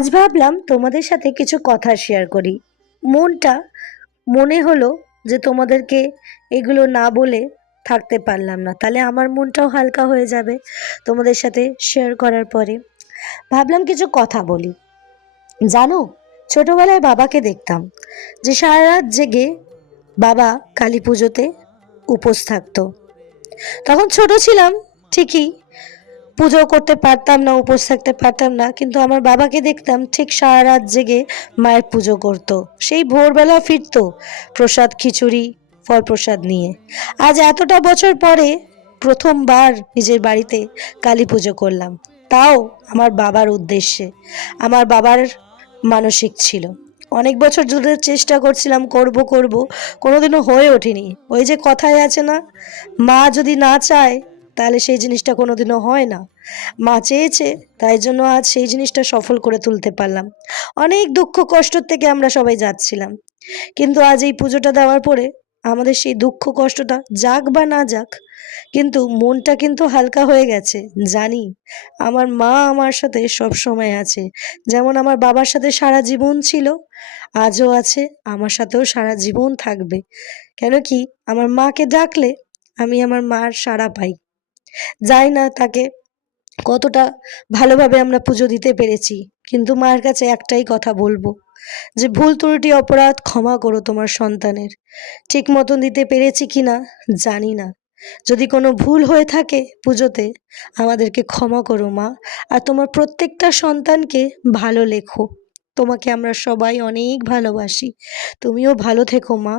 আজ ভাবলাম তোমাদের সাথে কিছু কথা শেয়ার করি। মনটা মনে হলো যে তোমাদেরকে এগুলো না বলে থাকতে পারলাম না, তাহলে আমার মনটাও হালকা হয়ে যাবে তোমাদের সাথে শেয়ার করার পরে। ভাবলাম কিছু কথা বলি। জানো, ছোটবেলায় বাবাকে দেখতাম যে সারা রাত জেগে বাবা কালী পুজোতে উপোস থাকতো। তখন ছোট ছিলাম ঠিকই, পুজো করতে পারতাম না, উপোস থাকতে পারতাম না, কিন্তু আমার বাবাকে দেখতাম ঠিক সারা রাত জেগে মায়ের পুজো করতো। সেই ভোরবেলা ফিরতো প্রসাদ, খিচুড়ি, ফল প্রসাদ নিয়ে। আজ এতটা বছর পরে প্রথমবার নিজের বাড়িতে কালী পুজো করলাম, তাও আমার বাবার উদ্দেশ্যে। আমার বাবার মানসিক ছিল, অনেক বছর ধরে চেষ্টা করছিলাম, করব করব, কোনোদিনও হয়ে ওঠেনি। ওই যে কথায় আছে না, মা যদি না চায় তাহলে সেই জিনিসটা কোনোদিনও হয় না। মা চেয়েছে, তাই জন্য আজ সেই জিনিসটা সফল করে তুলতে পারলাম। অনেক দুঃখ কষ্টর থেকে আমরা সবাই যাচ্ছিলাম, কিন্তু আজ এই পুজোটা দেওয়ার পরে আমাদের সেই দুঃখ কষ্টটা যাক বা না যাক, কিন্তু মনটা কিন্তু হালকা হয়ে গেছে। জানি আমার মা আমার সাথে সব সময় আছে, যেমন আমার বাবার সাথে সারা জীবন ছিল, আজও আছে, আমার সাথেও সারা জীবন থাকবে। কেন কি, আমার মাকে ডাকলে আমি আমার মার সাড়া পাই। যাই না তাকে কতটা ভালোভাবে আমরা পুজো দিতে পেরেছি, কিন্তু মায়ের কাছে একটাই কথা বলবো, যে ভুল ত্রুটি অপরাধ ক্ষমা করো তোমার সন্তানের। ঠিক মতন দিতে পেরেছি কিনা জানি না, যদি কোনো ভুল হয়ে থাকে পুজোতে আমাদেরকে ক্ষমা করো মা। আর তোমার প্রত্যেকটা সন্তানকে ভালো লেখো, তোমাকে আমরা সবাই অনেক ভালোবাসি। তুমিও ভালো থেকো মা।